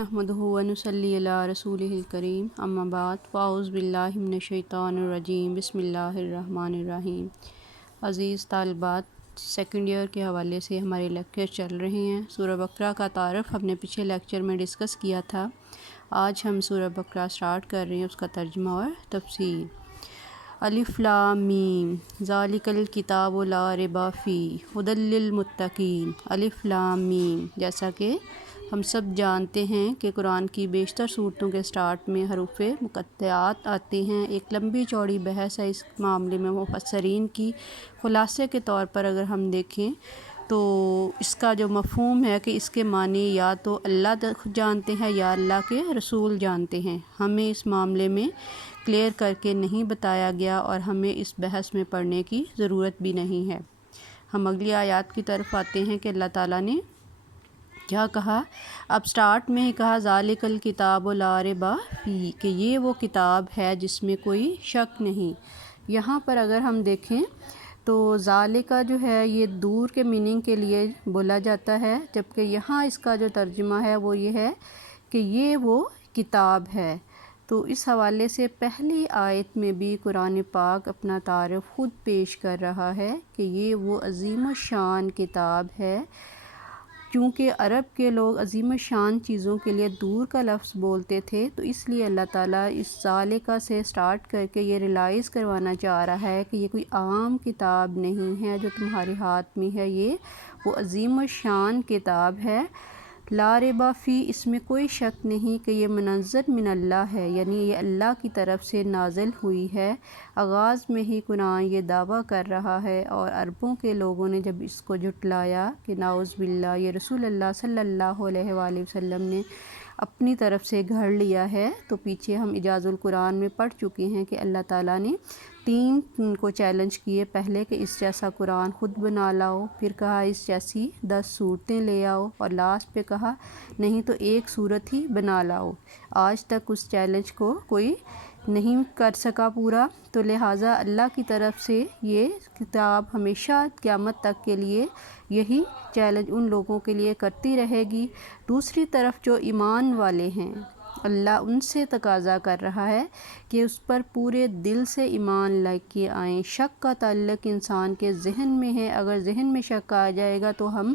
نحمدہ و نصلی علی رسولہ الکریم اما بعد فاعوذ باللہ من الشیطان الرجیم بسم اللہ الرحمن الرحیم۔ عزیز طالبات، سیکنڈ ایئر کے حوالے سے ہمارے لیکچر چل رہے ہیں۔ سورہ بقرہ کا تعارف ہم نے پچھلے لیکچر میں ڈسکس کیا تھا۔ آج ہم سورہ بقرہ سٹارٹ کر رہے ہیں، اس کا ترجمہ اور تفسیر۔ الف لام میم ذالک الکتاب لا ریب فیہ ھدی للمتقین۔ الف لام میم، جیسا کہ ہم سب جانتے ہیں کہ قرآن کی بیشتر صورتوں کے سٹارٹ میں حروف مقطعات آتے ہیں۔ ایک لمبی چوڑی بحث ہے اس معاملے میں مفسرین کی۔ خلاصے کے طور پر اگر ہم دیکھیں تو اس کا جو مفہوم ہے کہ اس کے معنی یا تو اللہ جانتے ہیں یا اللہ کے رسول جانتے ہیں۔ ہمیں اس معاملے میں کلیئر کر کے نہیں بتایا گیا اور ہمیں اس بحث میں پڑھنے کی ضرورت بھی نہیں ہے۔ ہم اگلی آیات کی طرف آتے ہیں کہ اللہ تعالیٰ نے کیا کہا۔ اب سٹارٹ میں ہی کہا ذالک الکتاب لا ریب فیہ، کہ یہ وہ کتاب ہے جس میں کوئی شک نہیں۔ یہاں پر اگر ہم دیکھیں تو ذالکہ جو ہے یہ دور کے میننگ کے لیے بولا جاتا ہے، جبکہ یہاں اس کا جو ترجمہ ہے وہ یہ ہے کہ یہ وہ کتاب ہے۔ تو اس حوالے سے پہلی آیت میں بھی قرآن پاک اپنا تعارف خود پیش کر رہا ہے کہ یہ وہ عظیم الشان کتاب ہے۔ کیونکہ عرب کے لوگ عظیم الشان چیزوں کے لیے دور کا لفظ بولتے تھے، تو اس لیے اللہ تعالیٰ اس ذالکہ سے سٹارٹ کر کے یہ ریلائز کروانا چاہ رہا ہے کہ یہ کوئی عام کتاب نہیں ہے جو تمہارے ہاتھ میں ہے، یہ وہ عظیم الشان کتاب ہے۔ لا ریب فیہ، اس میں کوئی شک نہیں کہ یہ منزل من اللہ ہے، یعنی یہ اللہ کی طرف سے نازل ہوئی ہے۔ آغاز میں ہی قرآن یہ دعویٰ کر رہا ہے، اور عربوں کے لوگوں نے جب اس کو جھٹلایا کہ نعوذ باللہ یہ رسول اللہ صلی اللہ علیہ وآلہ وسلم نے اپنی طرف سے گھڑ لیا ہے، تو پیچھے ہم اعجاز القرآن میں پڑھ چکے ہیں کہ اللہ تعالیٰ نے 3 کو چیلنج کیے۔ پہلے کہ اس جیسا قرآن خود بنا لاؤ، پھر کہا اس جیسی 10 صورتیں لے آؤ، اور لاسٹ پہ کہا نہیں تو ایک صورت ہی بنا لاؤ۔ آج تک اس چیلنج کو کوئی نہیں کر سکا پورا، تو لہٰذا اللہ کی طرف سے یہ کتاب ہمیشہ قیامت تک کے لیے یہی چیلنج ان لوگوں کے لیے کرتی رہے گی۔ دوسری طرف جو ایمان والے ہیں، اللہ ان سے تقاضا کر رہا ہے کہ اس پر پورے دل سے ایمان لے کے آئیں۔ شک کا تعلق انسان کے ذہن میں ہے، اگر ذہن میں شک آ جائے گا تو ہم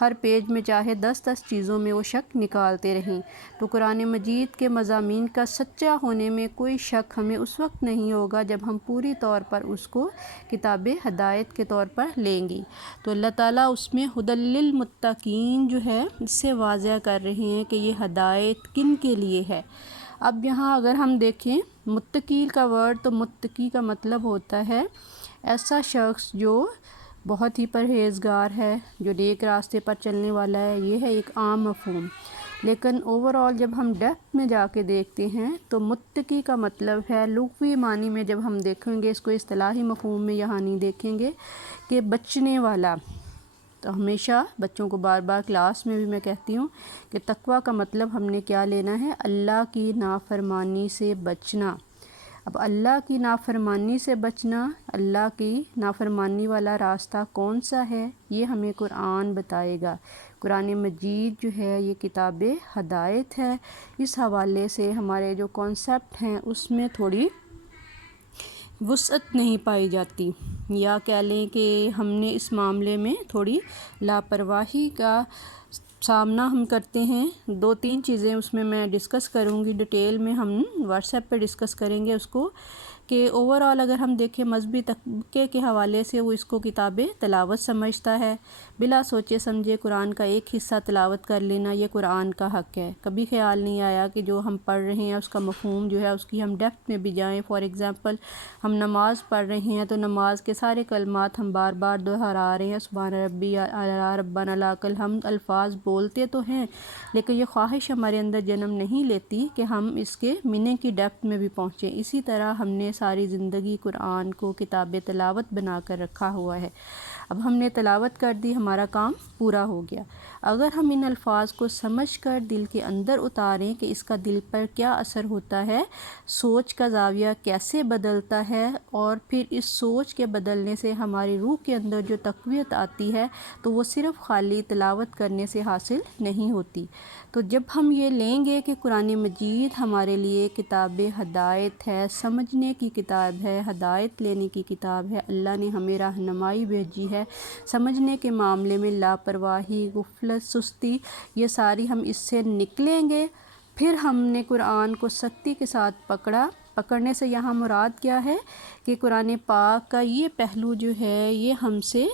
ہر پیج میں چاہے 10 چیزوں میں وہ شک نکالتے رہیں۔ تو قرآن مجید کے مضامین کا سچا ہونے میں کوئی شک ہمیں اس وقت نہیں ہوگا جب ہم پوری طور پر اس کو کتاب ہدایت کے طور پر لیں گے۔ تو اللہ تعالیٰ اس میں ھدی للمتقین جو ہے اس سے واضح کر رہے ہیں کہ یہ ہدایت کن کے لیے ہے۔ اب یہاں اگر ہم دیکھیں متقی کا ورڈ، تو متقی کا مطلب ہوتا ہے ایسا شخص جو بہت ہی پرہیزگار ہے، جو نیک راستے پر چلنے والا ہے، یہ ہے ایک عام مفہوم۔ لیکن اوورآل جب ہم ڈیپتھ میں جا کے دیکھتے ہیں تو متقی کا مطلب ہے لغوی معنی میں، جب ہم دیکھیں گے اس کو اصطلاحی مفہوم میں یہاں نہیں دیکھیں گے کہ بچنے والا۔ تو ہمیشہ بچوں کو بار بار کلاس میں بھی میں کہتی ہوں کہ تقویٰ کا مطلب ہم نے کیا لینا ہے، اللہ کی نافرمانی سے بچنا۔ اب اللہ کی نافرمانی سے بچنا، اللہ کی نافرمانی والا راستہ کون سا ہے، یہ ہمیں قرآن بتائے گا۔ قرآن مجید جو ہے یہ کتاب ہدایت ہے۔ اس حوالے سے ہمارے جو کانسیپٹ ہیں اس میں تھوڑی وسعت نہیں پائی جاتی، یا کہہ لیں کہ ہم نے اس معاملے میں تھوڑی لاپرواہی کا سامنا ہم کرتے ہیں۔ 2-3 چیزیں اس میں ڈسکس کروں گی، ڈیٹیل میں ہم واٹس ایپ پہ ڈسکس کریں گے اس کو، کہ اوورآل اگر ہم دیکھیں مذہبی طبقے کے حوالے سے وہ اس کو کتاب تلاوت سمجھتا ہے۔ بلا سوچے سمجھے قرآن کا ایک حصہ تلاوت کر لینا یہ قرآن کا حق ہے۔ کبھی خیال نہیں آیا کہ جو ہم پڑھ رہے ہیں اس کا مفہوم جو ہے اس کی ہم ڈیپتھ میں بھی جائیں۔ فار ایگزامپل ہم نماز پڑھ رہے ہیں تو نماز کے سارے کلمات ہم بار بار دہرا رہے ہیں، سبحان ربی اعلیٰ ربنا لک الحمد، الفاظ بولتے تو ہیں لیکن یہ خواہش ہمارے اندر جنم نہیں لیتی کہ ہم اس کے میننگ کی ڈیپتھ میں بھی پہنچیں۔ اسی طرح ہم نے ساری زندگی قرآن کو کتاب تلاوت بنا کر رکھا ہوا ہے۔ اب ہم نے تلاوت کر دی، ہمارا کام پورا ہو گیا۔ اگر ہم ان الفاظ کو سمجھ کر دل کے اندر اتاریں کہ اس کا دل پر کیا اثر ہوتا ہے، سوچ کا زاویہ کیسے بدلتا ہے، اور پھر اس سوچ کے بدلنے سے ہماری روح کے اندر جو تقویت آتی ہے تو وہ صرف خالی تلاوت کرنے سے حاصل نہیں ہوتی۔ تو جب ہم یہ لیں گے کہ قرآن مجید ہمارے لیے کتاب ہدایت ہے، سمجھنے کی کتاب ہے، ہدایت لینے کی کتاب ہے، اللہ نے ہمیں رہنمائی بھیجی ہے، سمجھنے کے معاملے میں لاپرواہی، غفلت، سستی، یہ ساری ہم اس سے نکلیں گے، پھر ہم نے قرآن کو سختی کے ساتھ پکڑنے سے یہاں مراد کیا ہے کہ قرآن پاک کا یہ پہلو جو ہے یہ ہم سے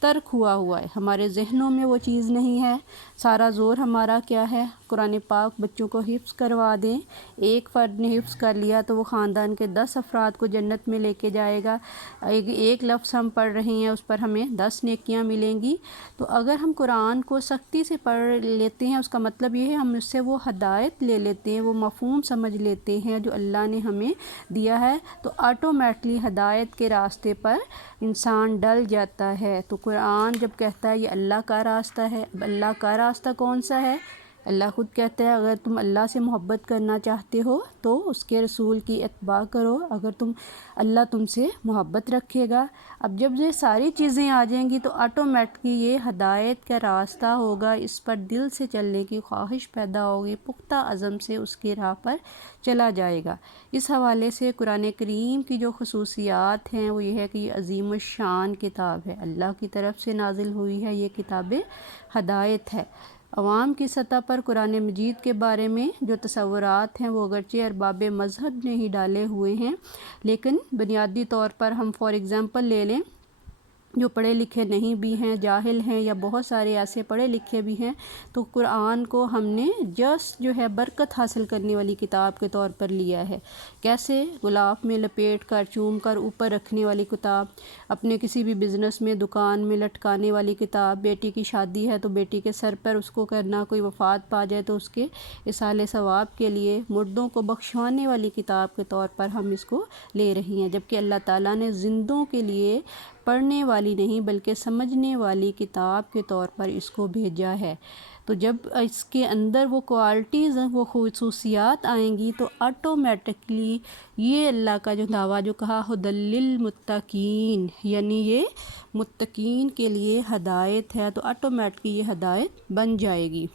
ترک ہوا ہے، ہمارے ذہنوں میں وہ چیز نہیں ہے۔ سارا زور ہمارا کیا ہے؟ قرآن پاک بچوں کو حفظ کروا دیں، ایک فرد نے حفظ کر لیا تو وہ خاندان کے 10 افراد کو جنت میں لے کے جائے گا۔ ایک لفظ ہم پڑھ رہے ہیں اس پر ہمیں 10 نیکیاں ملیں گی۔ تو اگر ہم قرآن کو سختی سے پڑھ لیتے ہیں، اس کا مطلب یہ ہے ہم اس سے وہ ہدایت لے لیتے ہیں، وہ مفہوم سمجھ لیتے ہیں جو اللہ نے ہمیں دیا ہے، تو آٹومیٹکلی ہدایت کے راستے پر انسان ڈل جاتا ہے۔ تو قرآن جب کہتا ہے یہ اللہ کا راستہ ہے، اب اللہ کا راستہ کون سا ہے؟ اللہ خود کہتا ہے اگر تم اللہ سے محبت کرنا چاہتے ہو تو اس کے رسول کی اتباع کرو، اگر اللہ تم سے محبت رکھے گا۔ اب جب یہ ساری چیزیں آ جائیں گی تو آٹومیٹکلی یہ ہدایت کا راستہ ہوگا، اس پر دل سے چلنے کی خواہش پیدا ہوگی، پختہ عزم سے اس کے راہ پر چلا جائے گا۔ اس حوالے سے قرآن کریم کی جو خصوصیات ہیں وہ یہ ہے کہ یہ عظیم الشان کتاب ہے، اللہ کی طرف سے نازل ہوئی ہے، یہ کتاب ہدایت ہے۔ عوام کی سطح پر قرآن مجید کے بارے میں جو تصورات ہیں وہ اگرچہ ارباب مذہب نے ہی ڈالے ہوئے ہیں، لیکن بنیادی طور پر ہم فار ایگزامپل لے لیں جو پڑھے لکھے نہیں بھی ہیں، جاہل ہیں، یا بہت سارے ایسے پڑھے لکھے بھی ہیں، تو قرآن کو ہم نے جسٹ جو ہے برکت حاصل کرنے والی کتاب کے طور پر لیا ہے۔ کیسے؟ غلاف میں لپیٹ کر چوم کر اوپر رکھنے والی کتاب، اپنے کسی بھی بزنس میں دکان میں لٹکانے والی کتاب، بیٹی کی شادی ہے تو بیٹی کے سر پر اس کو کرنا، کوئی وفات پا جائے تو اس کے ایصال ثواب کے لیے، مردوں کو بخشوانے والی کتاب کے طور پر ہم اس کو لے رہی ہیں، جبکہ اللہ تعالیٰ نے زندوں کے لیے پڑھنے والی نہیں بلکہ سمجھنے والی کتاب کے طور پر اس کو بھیجا ہے۔ تو جب اس کے اندر وہ کوالٹیز وہ خصوصیات آئیں گی تو آٹومیٹکلی یہ اللہ کا جو دعویٰ جو کہا ھدی للمتقین، یعنی یہ متقین کے لیے ہدایت ہے، تو آٹومیٹکلی یہ ہدایت بن جائے گی۔